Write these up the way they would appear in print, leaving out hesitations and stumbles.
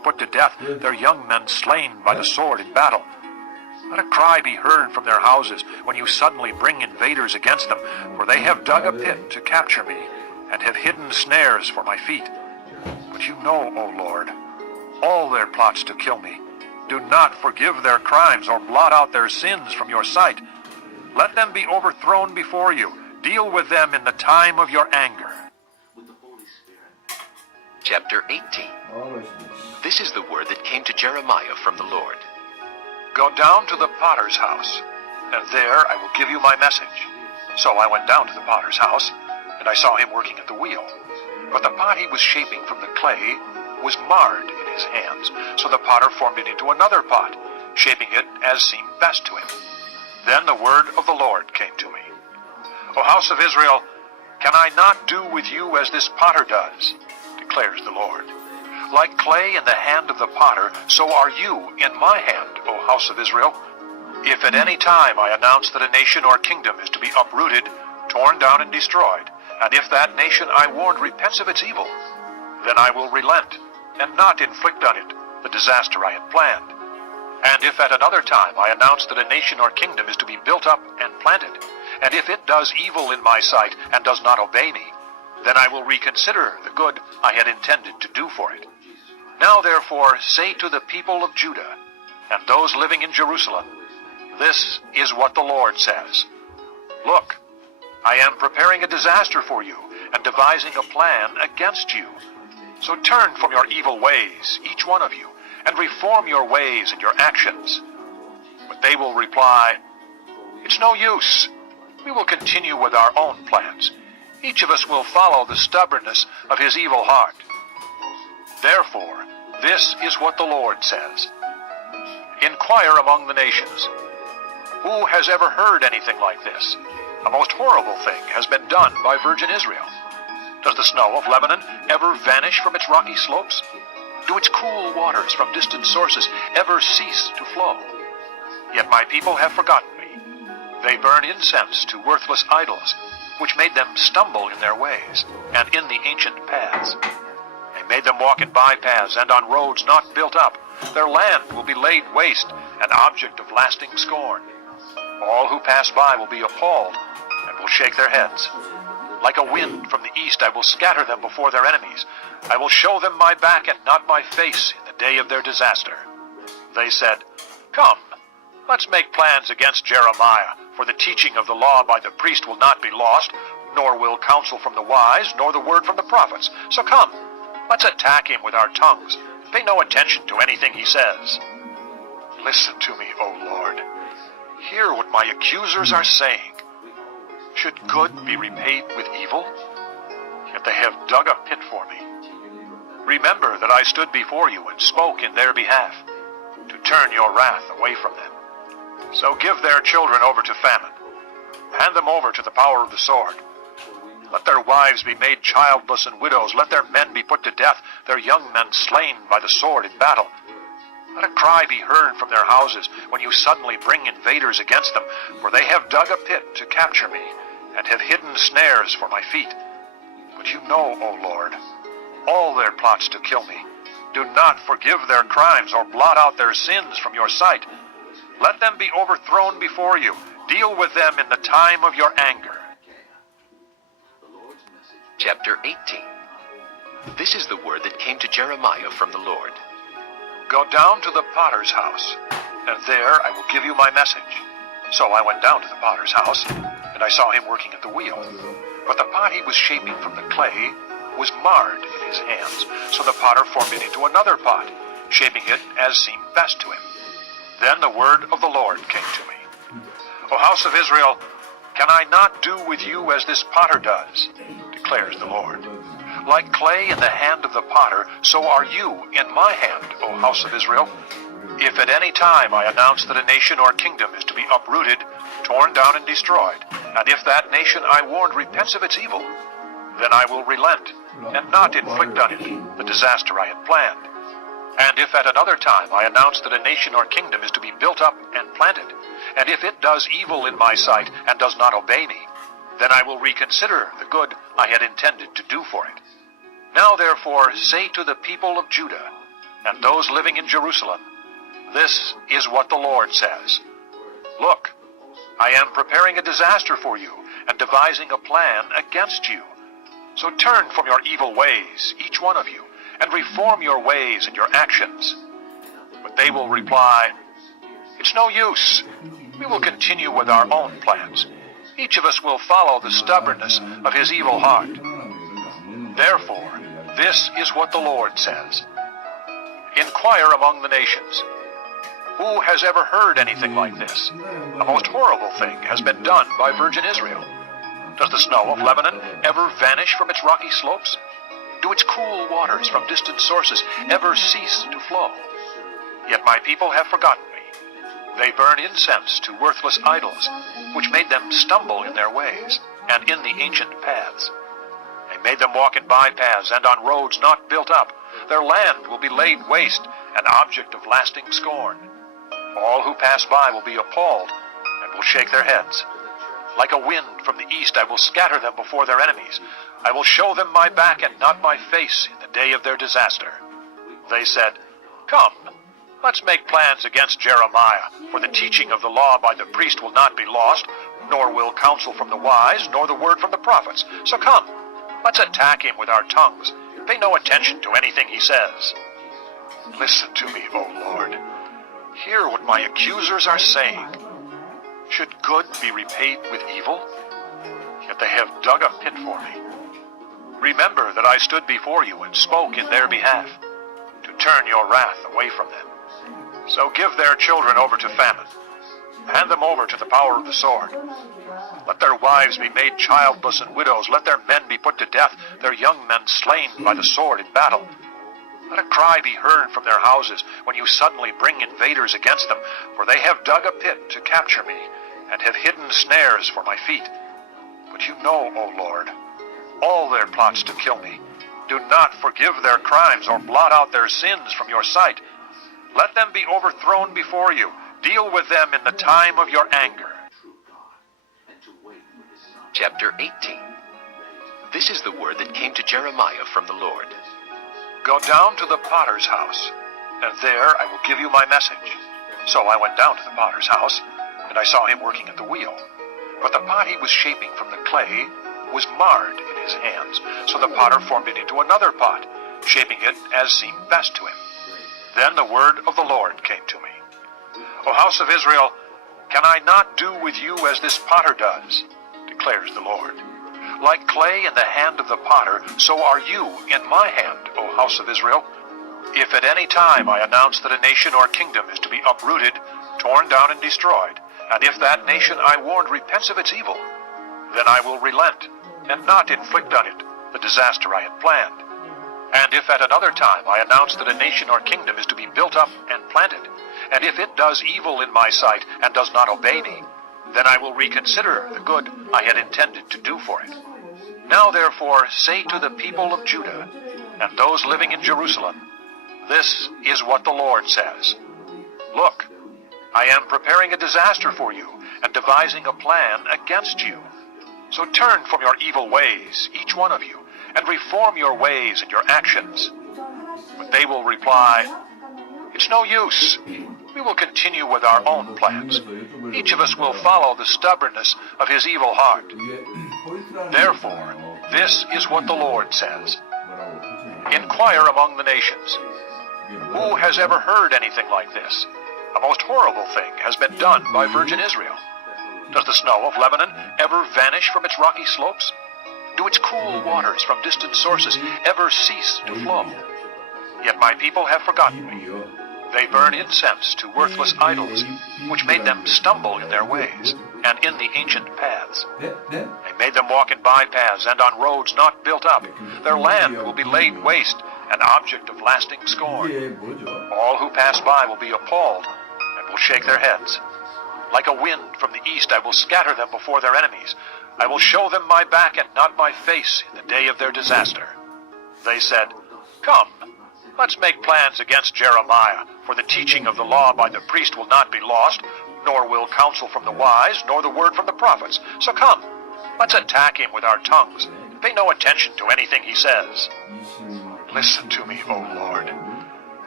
put to death, their young men slain by the sword in battle. Let a cry be heard from their houses when you suddenly bring invaders against them, for they have dug a pit to capture me, and have hidden snares for my feet. But you know, O Lord, all their plots to kill me. Do not forgive their crimes or blot out their sins from your sight. Let them be overthrown before you. Deal with them in the time of your anger. Chapter 18. This is the word that came to Jeremiah from the Lord. Go down to the potter's house, and there I will give you my message. So I went down to the potter's house, and I saw him working at the wheel. But the pot he was shaping from the clay was marred in his hands, so the potter formed it into another pot, shaping it as seemed best to him. Then the word of the Lord came to me. O house of Israel, can I not do with you as this potter does? Declares the Lord. Like clay in the hand of the potter, so are you in my hand, O house of Israel. If at any time I announce that a nation or kingdom is to be uprooted, torn down and destroyed, and if that nation I warned repents of its evil, then I will relent, and not inflict on it the disaster I had planned. And if at another time I announce that a nation or kingdom is to be built up and planted, and if it does evil in my sight and does not obey me, then I will reconsider the good I had intended to do for it. Now therefore say to the people of Judah and those living in Jerusalem, this is what the Lord says. Look, I am preparing a disaster for you and devising a plan against you. So turn from your evil ways, each one of you, and reform your ways and your actions. But they will reply, it's no use. We will continue with our own plans. Each of us will follow the stubbornness of his evil heart. Therefore, this is what the Lord says. Inquire among the nations. Who has ever heard anything like this? A most horrible thing has been done by virgin Israel. Does the snow of Lebanon ever vanish from its rocky slopes? Do its cool waters from distant sources ever cease to flow? Yet my people have forgotten me. They burn incense to worthless idols, which made them stumble in their ways and in the ancient paths. They made them walk in bypaths and on roads not built up. Their land will be laid waste, an object of lasting scorn. All who pass by will be appalled and will shake their heads. Like a wind from the east, I will scatter them before their enemies. I will show them my back and not my face in the day of their disaster. They said, come, let's make plans against Jeremiah, for the teaching of the law by the priest will not be lost, nor will counsel from the wise, nor the word from the prophets. So come, let's attack him with our tongues. Pay no attention to anything he says. Listen to me, O Lord. Hear what my accusers are saying. Should good be repaid with evil? Yet they have dug a pit for me. Remember that I stood before you and spoke in their behalf, to turn your wrath away from them. So give their children over to famine. Hand them over to the power of the sword. Let their wives be made childless and widows. Let their men be put to death, their young men slain by the sword in battle. Let a cry be heard from their houses when you suddenly bring invaders against them, for they have dug a pit to capture me, and have hidden snares for my feet. But you know, O Lord, all their plots to kill me. Do not forgive their crimes or blot out their sins from your sight. Let them be overthrown before you. Deal with them in the time of your anger. Chapter 18. This is the word that came to Jeremiah from the Lord. Go down to the potter's house, and there I will give you my message. So I went down to the potter's house, and I saw him working at the wheel. But the pot he was shaping from the clay was marred in his hands, so the potter formed it into another pot, shaping it as seemed best to him. Then the word of the Lord came to me. O house of Israel, can I not do with you as this potter does? Declares the Lord. Like clay in the hand of the potter, so are you in my hand, O house of Israel. If at any time I announce that a nation or kingdom is to be uprooted, torn down and destroyed, and if that nation I warned repents of its evil, then I will relent, and not inflict on it the disaster I had planned. And if at another time I announce that a nation or kingdom is to be built up and planted, and if it does evil in my sight and does not obey me, then I will reconsider the good I had intended to do for it. Now therefore say to the people of Judah and those living in Jerusalem, this is what the Lord says. Look, I am preparing a disaster for you and devising a plan against you. So turn from your evil ways, each one of you, and reform your ways and your actions. But they will reply, it's no use. We will continue with our own plans. Each of us will follow the stubbornness of his evil heart. Therefore, this is what the Lord says. Inquire among the nations. Who has ever heard anything like this? A most horrible thing has been done by virgin Israel. Does the snow of Lebanon ever vanish from its rocky slopes? Do its cool waters from distant sources ever cease to flow? Yet my people have forgotten me. They burn incense to worthless idols, which made them stumble in their ways and in the ancient paths. They made them walk in bypaths and on roads not built up. Their land will be laid waste, an object of lasting scorn. All who pass by will be appalled and will shake their heads. Like a wind from the east, I will scatter them before their enemies. I will show them my back and not my face in the day of their disaster. They said, come, let's make plans against Jeremiah, for the teaching of the law by the priest will not be lost, nor will counsel from the wise, nor the word from the prophets. So come, let's attack him with our tongues. Pay no attention to anything he says. Listen to me, O Lord. Hear what my accusers are saying. Should good be repaid with evil? Yet they have dug a pit for me. Remember that I stood before you and spoke in their behalf, to turn your wrath away from them. So give their children over to famine. Hand them over to the power of the sword. Let their wives be made childless and widows. Let their men be put to death, their young men slain by the sword in battle. Let a cry be heard from their houses when you suddenly bring invaders against them, for they have dug a pit to capture me, and have hidden snares for my feet. But you know, O Lord, all their plots to kill me. Do not forgive their crimes or blot out their sins from your sight. Let them be overthrown before you. Deal with them in the time of your anger. Chapter 18. This is the word that came to Jeremiah from the Lord. Go down to the potter's house, and there I will give you my message. So I went down to the potter's house, and I saw him working at the wheel. But the pot he was shaping from the clay was marred in his hands, so the potter formed it into another pot, shaping it as seemed best to him. Then the word of the Lord came to me. O house of Israel, can I not do with you as this potter does? Declares the Lord. Like clay in the hand of the potter, so are you in my hand, O house of Israel. If at any time I announce that a nation or kingdom is to be uprooted, torn down and destroyed, and if that nation I warned repents of its evil, then I will relent, and not inflict on it the disaster I had planned. And if at another time I announce that a nation or kingdom is to be built up and planted, and if it does evil in my sight and does not obey me, then I will reconsider the good I had intended to do for it. Now therefore say to the people of Judah and those living in Jerusalem, this is what the Lord says. Look, I am preparing a disaster for you and devising a plan against you. So turn from your evil ways, each one of you, and reform your ways and your actions. But they will reply, it's no use. We will continue with our own plans. Each of us will follow the stubbornness of his evil heart. Therefore, this is what the Lord says. Inquire among the nations. Who has ever heard anything like this? A most horrible thing has been done by virgin Israel. Does the snow of Lebanon ever vanish from its rocky slopes? Do its cool waters from distant sources ever cease to flow? Yet my people have forgotten me. They burn incense to worthless idols, which made them stumble in their ways and in the ancient paths. They made them walk in bypaths and on roads not built up. Their land will be laid waste, an object of lasting scorn. All who pass by will be appalled and will shake their heads. Like a wind from the east, I will scatter them before their enemies. I will show them my back and not my face in the day of their disaster. They said, come, let's make plans against Jeremiah, for the teaching of the law by the priest will not be lost, nor will counsel from the wise, nor the word from the prophets. So come, let's attack him with our tongues. Pay no attention to anything he says. Listen to me, O Lord.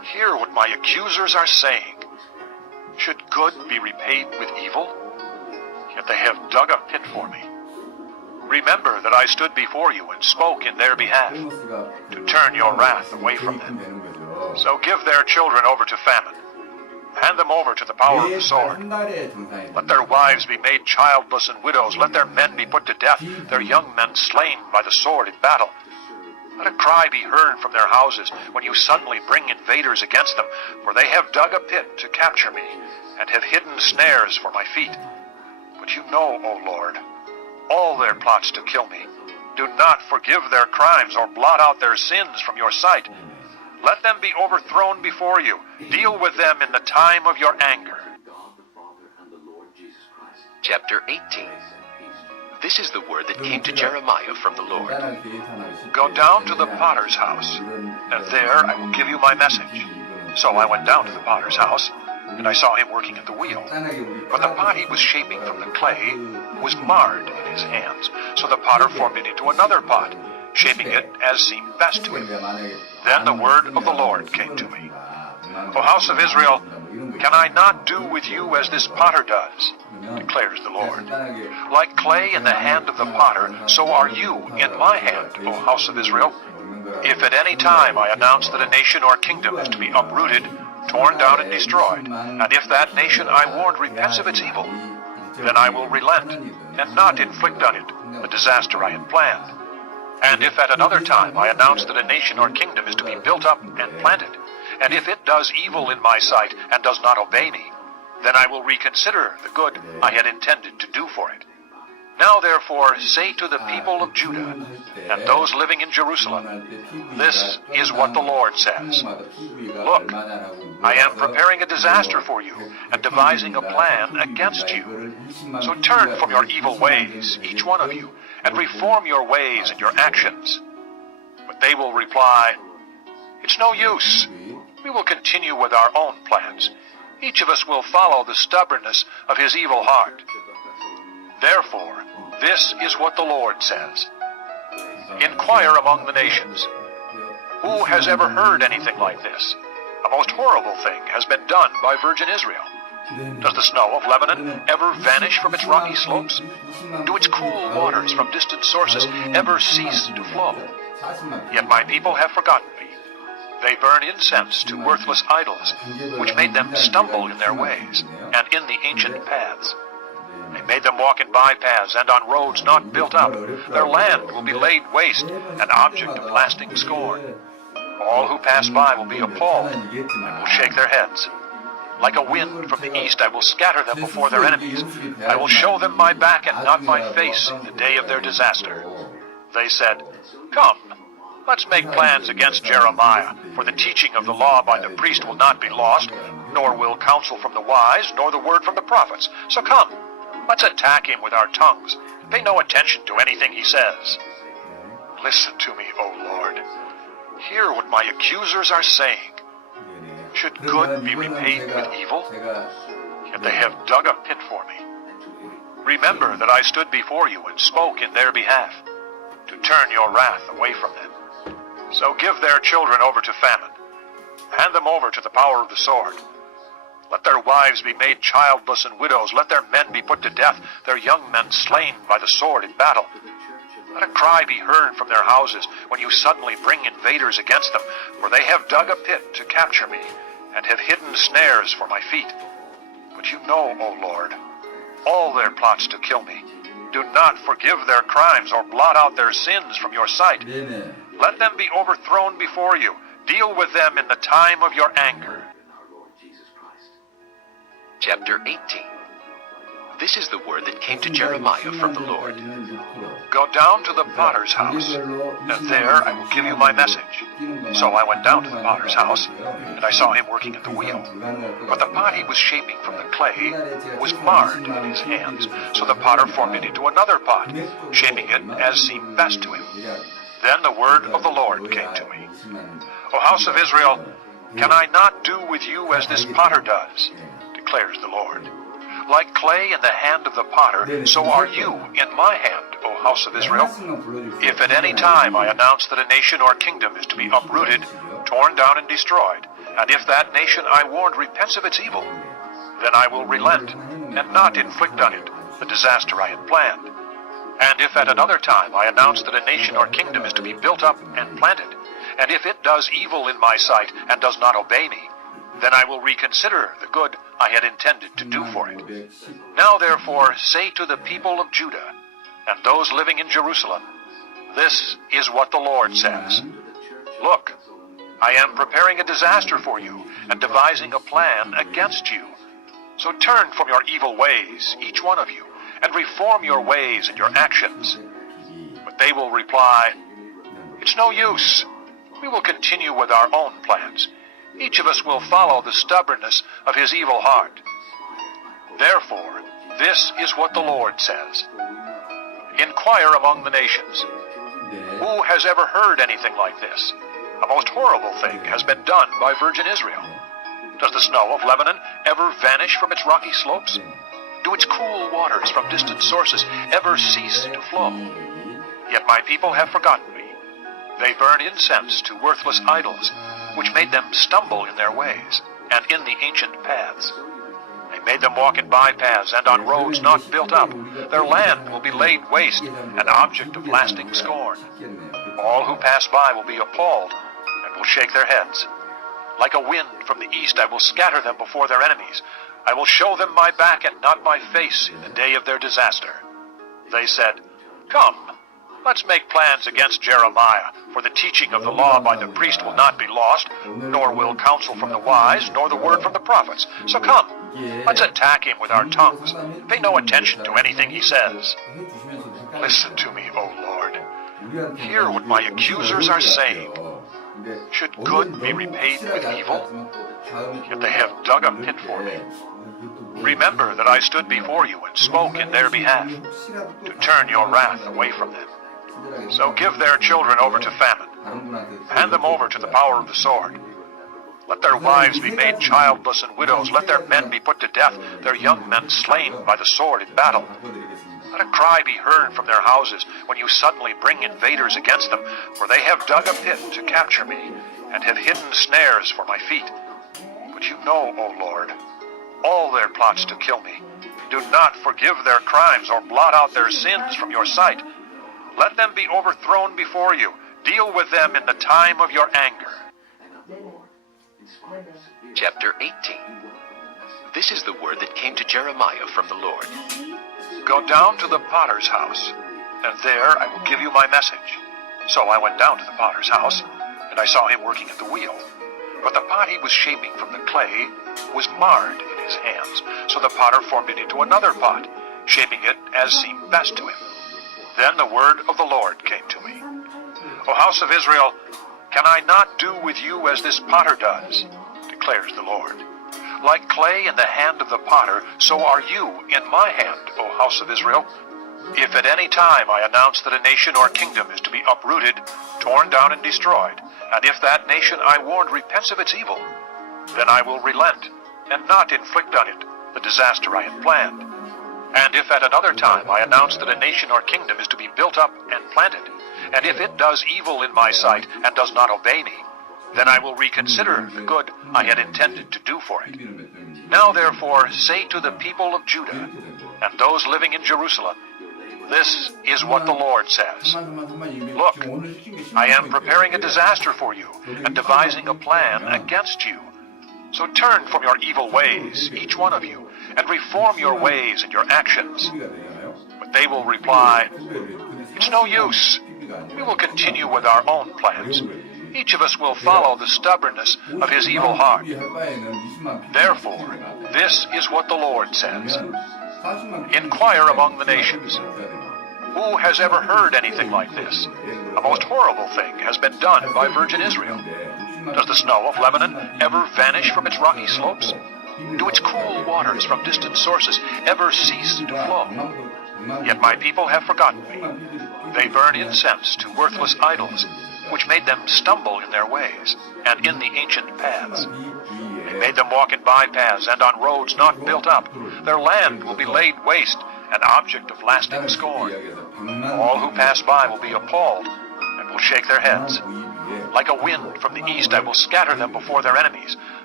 Hear what my accusers are saying. Should good be repaid with evil? Yet they have dug a pit for me. Remember that I stood before you and spoke in their behalf, to turn your wrath away from them. So give their children over to famine. Hand them over to the power of the sword. Let their wives be made childless and widows. Let their men be put to death, their young men slain by the sword in battle. Let a cry be heard from their houses when you suddenly bring invaders against them, for they have dug a pit to capture me, and have hidden snares for my feet. But you know, O Lord, all their plots to kill me. Do not forgive their crimes or blot out their sins from your sight. Let them be overthrown before you. Deal with them in the time of your anger. Chapter 18. This is the word that came to Jeremiah from the Lord. Go down to the potter's house, and there I will give you my message. So I went down to the potter's house, and I saw him working at the wheel. But the pot he was shaping from the clay was marred in his hands. So the potter formed it into another pot, shaping it as seemed best to him. Then the word of the Lord came to me. O house of Israel, can I not do with you as this potter does? Declares the Lord. Like clay in the hand of the potter, so are you in my hand, O house of Israel. If at any time I announce that a nation or kingdom is to be uprooted, torn down and destroyed, and if that nation I warned repents of its evil, then I will relent, and not inflict on it the disaster I had planned. And if at another time I announce that a nation or kingdom is to be built up and planted, and if it does evil in my sight and does not obey me, then I will reconsider the good I had intended to do for it. Now therefore say to the people of Judah and those living in Jerusalem, this is what the Lord says. Look, I am preparing a disaster for you and devising a plan against you. So turn from your evil ways, each one of you, and reform your ways and your actions. But they will reply, it's no use. We will continue with our own plans. Each of us will follow the stubbornness of his evil heart. Therefore, this is what the Lord says. Inquire among the nations. Who has ever heard anything like this? A most horrible thing has been done by virgin Israel. Does the snow of Lebanon ever vanish from its rocky slopes? Do its cool waters from distant sources ever cease to flow? Yet my people have forgotten me. They burn incense to worthless idols, which made them stumble in their ways and in the ancient paths. They made them walk in bypaths and on roads not built up. Their land will be laid waste, an object of lasting scorn. All who pass by will be appalled and will shake their heads. Like a wind from the east, I will scatter them before their enemies. I will show them my back and not my face in the day of their disaster. They said, come, let's make plans against Jeremiah, for the teaching of the law by the priest will not be lost, nor will counsel from the wise, nor the word from the prophets. So come, let's attack him with our tongues. Pay no attention to anything he says. Listen to me, O Lord. Hear what my accusers are saying. Should good be repaid with evil? Yet they have dug a pit for me. Remember that I stood before you and spoke in their behalf, to turn your wrath away from them. So give their children over to famine. Hand them over to the power of the sword. Let their wives be made childless and widows. Let their men be put to death, their young men slain by the sword in battle. Let a cry be heard from their houses when you suddenly bring invaders against them, for they have dug a pit to capture me, and have hidden snares for my feet. But you know, O Lord, all their plots to kill me. Do not forgive their crimes or blot out their sins from your sight. Let them be overthrown before you. Deal with them in the time of your anger. Chapter 18. This is the word that came to Jeremiah from the Lord. Go down to the potter's house, and there I will give you my message. So I went down to the potter's house, and I saw him working at the wheel. But the pot he was shaping from the clay was marred in his hands. So the potter formed it into another pot, shaping it as seemed best to him. Then the word of the Lord came to me. O house of Israel, can I not do with you as this potter does? Declares the Lord. Like clay in the hand of the potter, so are you in my hand, O house of Israel. If at any time I announce that a nation or kingdom is to be uprooted, torn down and destroyed, And if that nation I warned repents of its evil, then I will relent and not inflict on it the disaster I had planned. And if at another time I announce that a nation or kingdom is to be built up and planted, and if it does evil in my sight and does not obey me, then I will reconsider the good I had intended to do for it. Now therefore say to the people of Judah and those living in Jerusalem, this is what the Lord says. Look, I am preparing a disaster for you and devising a plan against you. So turn from your evil ways, each one of you, and reform your ways and your actions. But they will reply, it's no use. We will continue with our own plans. Each of us will follow the stubbornness of his evil heart. Therefore, this is what the Lord says. Inquire among the nations. Who has ever heard anything like this? A most horrible thing has been done by virgin Israel. Does the snow of Lebanon ever vanish from its rocky slopes? Do its cool waters from distant sources ever cease to flow? Yet my people have forgotten me. They burn incense to worthless idols, which made them stumble in their ways and in the ancient paths. They made them walk in bypaths and on roads not built up. Their land will be laid waste, an object of lasting scorn. All who pass by will be appalled and will shake their heads. Like a wind from the east, I will scatter them before their enemies. I will show them my back and not my face in the day of their disaster. They said, come, let's make plans against Jeremiah, for the teaching of the law by the priest will not be lost, nor will counsel from the wise, nor the word from the prophets. So come, let's attack him with our tongues. Pay no attention to anything he says. Listen to me, O Lord. Hear what my accusers are saying. Should good be repaid with evil? Yet they have dug a pit for me. Remember that I stood before you and spoke in their behalf, to turn your wrath away from them. So give their children over to famine. Hand them over to the power of the sword. Let their wives be made childless and widows. Let their men be put to death, their young men slain by the sword in battle. Let a cry be heard from their houses when you suddenly bring invaders against them, for they have dug a pit to capture me, and have hidden snares for my feet. But you know, O Lord, all their plots to kill me. Do not forgive their crimes or blot out their sins from your sight. Let them be overthrown before you. Deal with them in the time of your anger. Chapter 18. This is the word that came to Jeremiah from the Lord. Go down to the potter's house, and there I will give you my message. So I went down to the potter's house, and I saw him working at the wheel. But the pot he was shaping from the clay was marred in his hands. So the potter formed it into another pot, shaping it as seemed best to him. Then the word of the Lord came to me. O house of Israel, can I not do with you as this potter does? Declares the Lord. Like clay in the hand of the potter, so are you in my hand, O house of Israel. If at any time I announce that a nation or kingdom is to be uprooted, torn down and destroyed, and if that nation I warned repents of its evil, then I will relent and not inflict on it the disaster I had planned. And if at another time I announce that a nation or kingdom is to be built up and planted, and if it does evil in my sight and does not obey me, then I will reconsider the good I had intended to do for it. Now therefore say to the people of Judah and those living in Jerusalem, this is what the Lord says. Look, I am preparing a disaster for you and devising a plan against you. So turn from your evil ways, each one of you, and reform your ways and your actions. But they will reply, it's no use. We will continue with our own plans. Each of us will follow the stubbornness of his evil heart. Therefore, this is what the Lord says. Inquire among the nations. Who has ever heard anything like this? A most horrible thing has been done by virgin Israel. Does the snow of Lebanon ever vanish from its rocky slopes? Do its cool waters from distant sources ever cease to flow? Yet my people have forgotten me. They burn incense to worthless idols, which made them stumble in their ways and in the ancient paths. They made them walk in bypaths and on roads not built up. Their land will be laid waste, an object of lasting scorn. All who pass by will be appalled and will shake their heads. Like a wind from the east, I will scatter them before their enemies.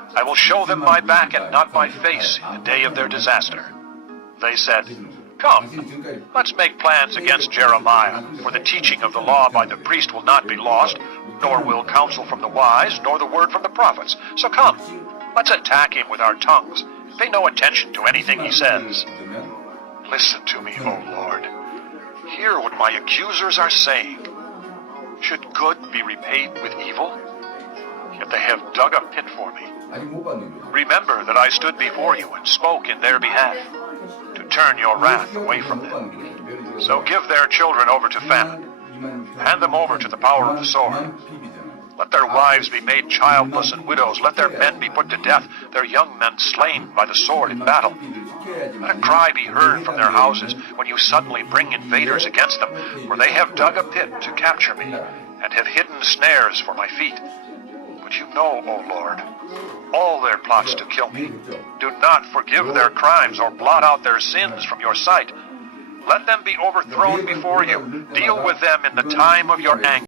I will show them my back and not my face in the day of their disaster. They said, Come, let's make plans against Jeremiah, for the teaching of the law by the priest will not be lost, nor will counsel from the wise, nor the word from the prophets. So come, let's attack him with our tongues. Pay no attention to anything he says. Listen to me, O Lord. Hear what my accusers are saying. Should good be repaid with evil? Yet they have dug a pit for me. Remember that I stood before you and spoke in their behalf, to turn your wrath away from them. So give their children over to famine. Hand them over to the power of the sword. Let their wives be made childless and widows. Let their men be put to death, their young men slain by the sword in battle. Let a cry be heard from their houses when you suddenly bring invaders against them, for they have dug a pit to capture me, and have hidden snares for my feet. But you know, O Lord, all their plots to kill me. Do not forgive their crimes or blot out their sins from your sight. Let them be overthrown before you. Deal with them in the time of your anger.